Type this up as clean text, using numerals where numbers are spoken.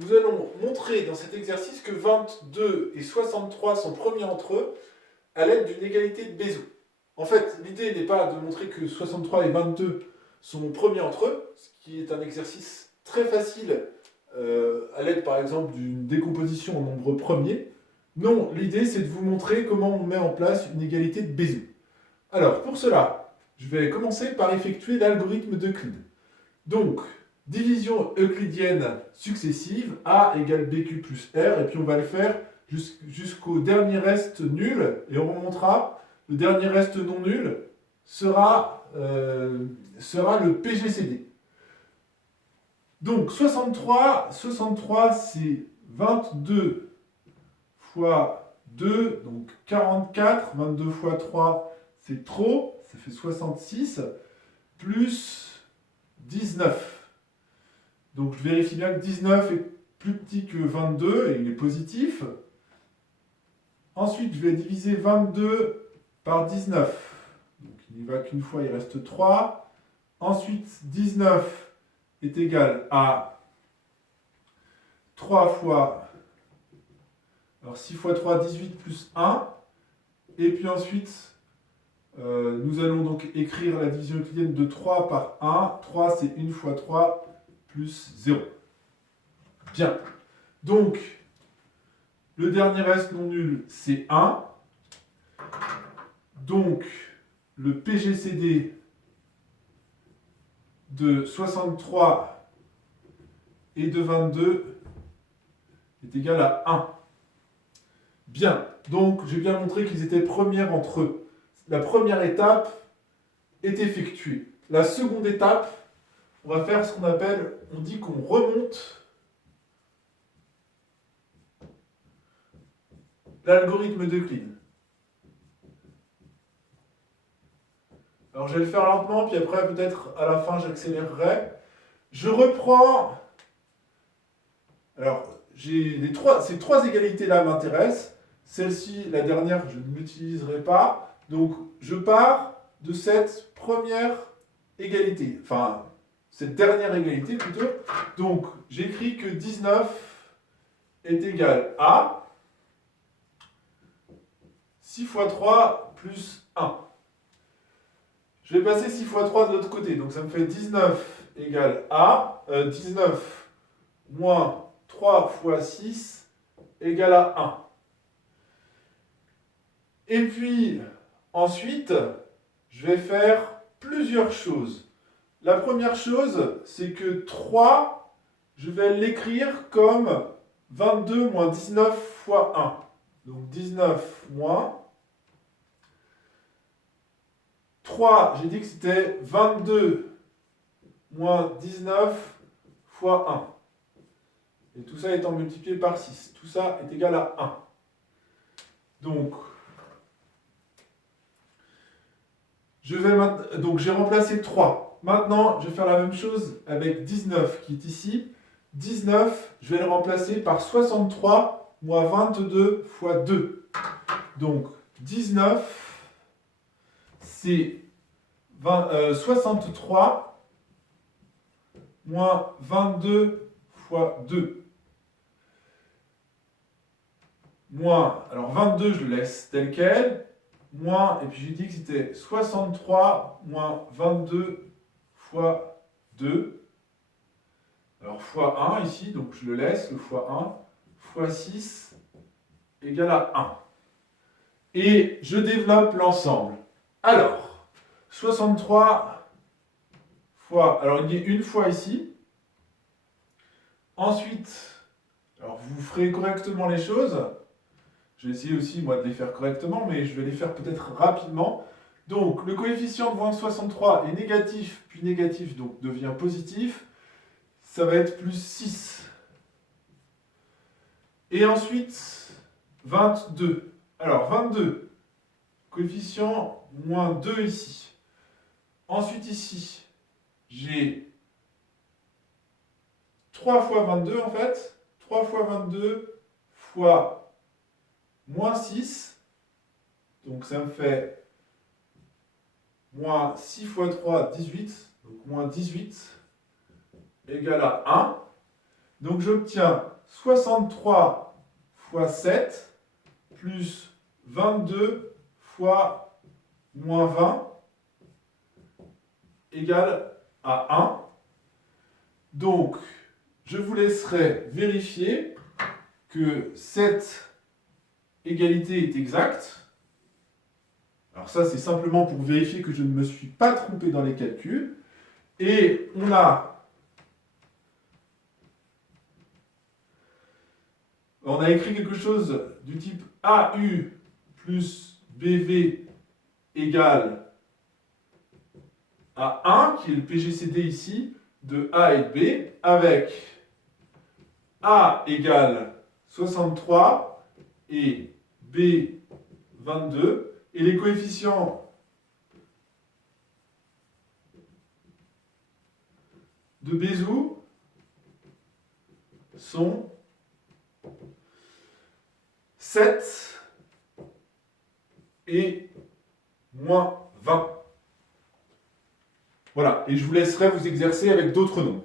nous allons montrer dans cet exercice que 22 et 63 sont premiers entre eux à l'aide d'une égalité de Bézout. En fait, l'idée n'est pas de montrer que 63 et 22 sont premiers entre eux, ce qui est un exercice très facile à l'aide par exemple d'une décomposition en nombres premiers. Non, l'idée c'est de vous montrer comment on met en place une égalité de Bézout. Alors, pour cela, je vais commencer par effectuer l'algorithme d'Euclide. Donc, division euclidienne successive, A égale BQ plus R, et puis on va le faire jusqu'au dernier reste nul, et on remontera, le dernier reste non nul sera le PGCD. Donc, 63 c'est 22 fois 2, donc 44, 22 fois 3, c'est trop, ça fait 66, plus 19. Donc je vérifie bien que 19 est plus petit que 22 et il est positif. Ensuite, je vais diviser 22 par 19. Donc il n'y va qu'une fois, il reste 3. Ensuite, 19 est égal à 3 fois... Alors 6 fois 3, 18 plus 1. Et puis ensuite, nous allons donc écrire la division euclidienne de 3 par 1. 3, c'est 1 fois 3 plus 0. Bien. Donc, le dernier reste non nul, c'est 1. Donc, le PGCD de 63 et de 22 est égal à 1. Bien. Donc, j'ai bien montré qu'ils étaient premiers entre eux. La première étape est effectuée. La seconde étape, on va faire ce qu'on appelle, on dit qu'on remonte l'algorithme d'Euclide. Alors je vais le faire lentement, puis après peut-être à la fin j'accélérerai. Je reprends... Alors, ces trois égalités-là m'intéressent. Celle-ci, la dernière, je ne l'utiliserai pas. Donc je pars de cette première égalité. Enfin, cette dernière égalité plutôt. Donc j'écris que 19 est égal à 6 fois 3 plus 1. Je vais passer 6 fois 3 de l'autre côté. Donc ça me fait 19 égale à 19 moins 3 fois 6 égale à 1. Et puis, ensuite, je vais faire plusieurs choses. La première chose, c'est que 3, je vais l'écrire comme 22 moins 19 fois 1. Donc 19 moins 3, j'ai dit que c'était 22 moins 19 fois 1. Et tout ça étant multiplié par 6. Tout ça est égal à 1. Donc, j'ai remplacé 3. Maintenant, je vais faire la même chose avec 19 qui est ici. 19, je vais le remplacer par 63 moins 22 fois 2. Donc, 19, c'est 63 moins 22 fois 2. Moins, alors 22, je le laisse tel quel. Moins, et puis j'ai dit que c'était 63 moins 22 fois 2. Alors fois 1 ici, donc je le laisse, le fois 1, fois 6 égale à 1. Et je développe l'ensemble. Alors, 63 fois, alors il y a une fois ici. Ensuite, alors vous ferez correctement les choses. Je vais essayer aussi, moi, de les faire correctement, mais je vais les faire peut-être rapidement. Donc, le coefficient de moins 63 est négatif, puis négatif, donc devient positif. Ça va être plus 6. Et ensuite, 22. Alors, 22, coefficient moins 2 ici. Ensuite, ici, j'ai 3 fois 22, en fait. 3 fois 22 fois moins 6, donc ça me fait moins 6 fois 3, 18, donc moins 18, égale à 1. Donc j'obtiens 63 fois 7 plus 22 fois moins 20 égale à 1. Donc, je vous laisserai vérifier que cette égalité est exacte. Alors ça, c'est simplement pour vérifier que je ne me suis pas trompé dans les calculs. Et on a écrit quelque chose du type AU plus BV égale à 1, qui est le PGCD ici, de A et de B, avec A égale 63 et B 22, et les coefficients de Bézout sont 7 et moins 20. Voilà, et je vous laisserai vous exercer avec d'autres nombres.